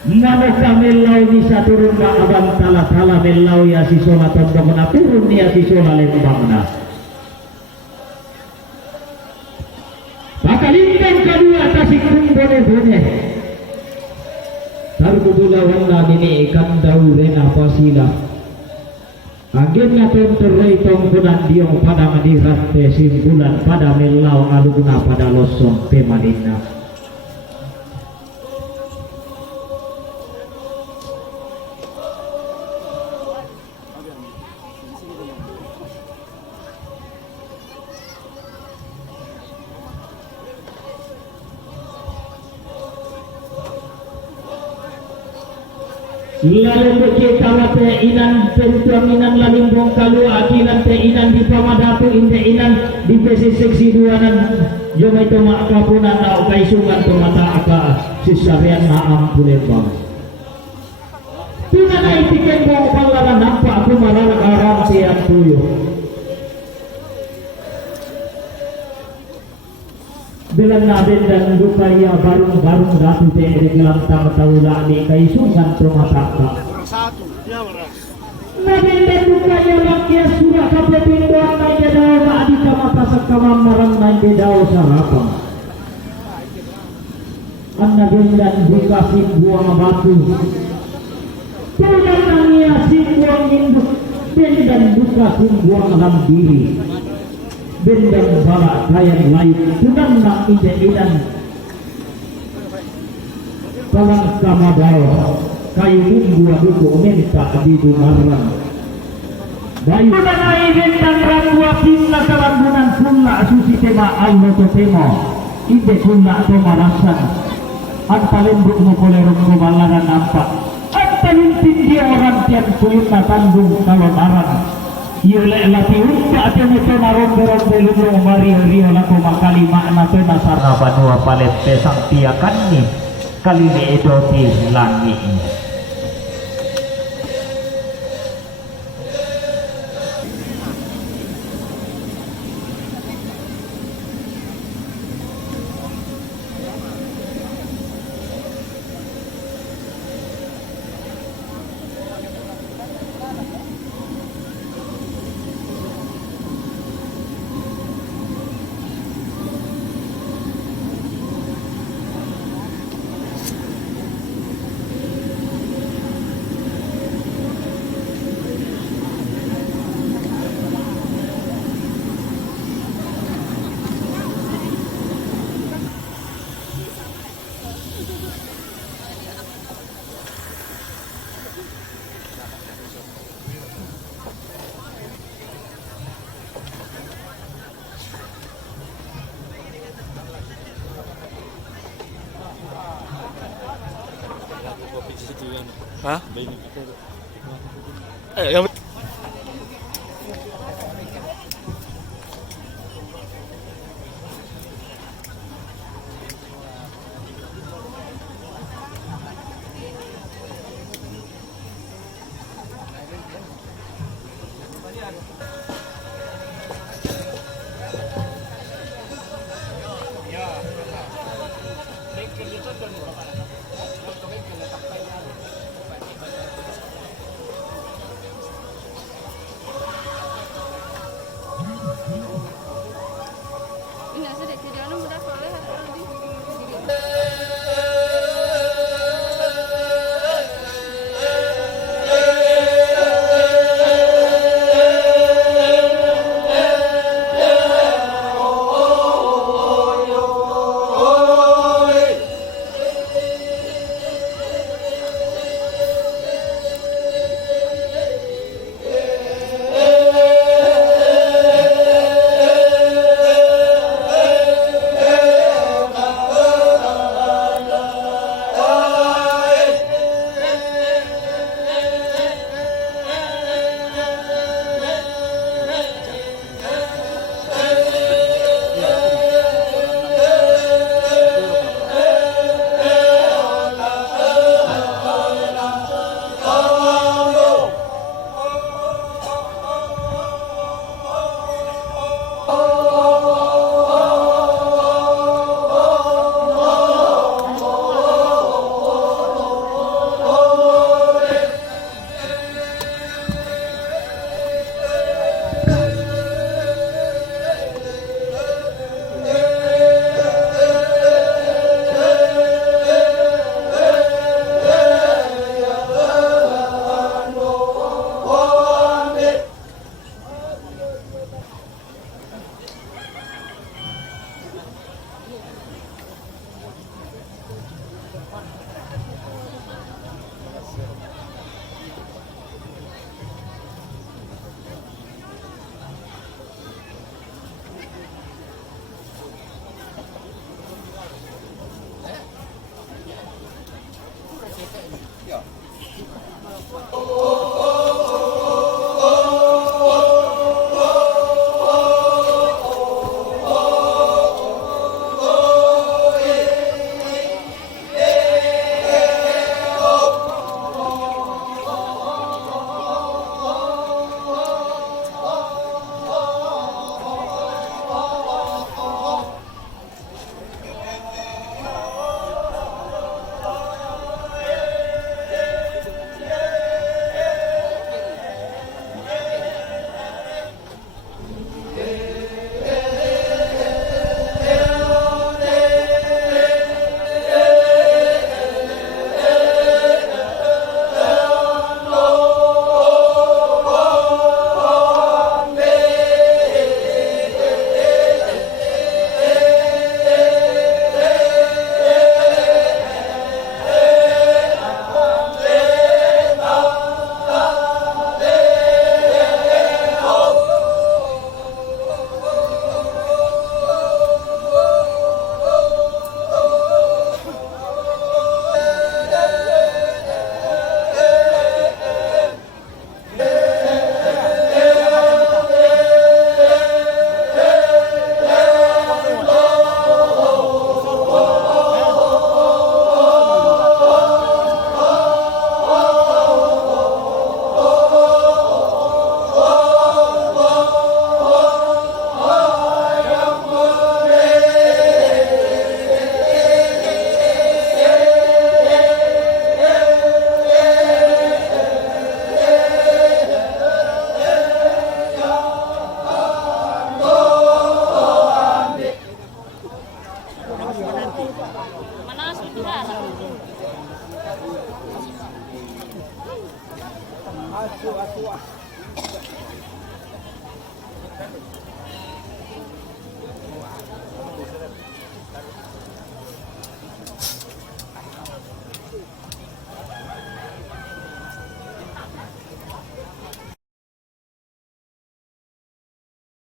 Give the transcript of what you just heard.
Manukah melau bisa turun ka abang tala-tala melau ya si sola tondongna turun ya si sola lembangna. Pakalintang kedua tasik bone-bone. Tarbudula wala nini ikan daurena pasila. Agennya tontorai tongkunan diong pada madirat simpulan pada melau aluguna pada losong pemanina. Lalu kita mate inan tentuang inan lalimbong kalu akinan te inan di pamadatu inde inan di pesi seksi duanan jomai to mak kapunan na kai sungan to mata aka sisarian na ampulebang tuna na itiken mo panglaran nampak aku marara karam siang tuyo bilang naden dan bukaya barung-barung datu te gelang tamatawula di kaisungan tromataka naden dan bukaya lakya surah kapepinduan na jadaw na adika matasak kamamaran na jadaw sarapang ang naden dan buka buang batu tunang nangya buang induk dan buka buang diri bendang balak kayang lain tunang nak ide-idan kalang kamadal kayu minggu aduku minta di dumaran bayu nanai bendang rakua pinna kalambunan punna susi tema almoto temo ide punna to marasan an palembuk mo kolerong kumalaran nampak an palintin dia orang tiang kuyuna tandung kalonaran Yule lati unta ate meto narong-dorong belum mari rio lako makali makna to nasara panua palet pesang tiakan ni kali ni edoti langi Hah? Yang Asu.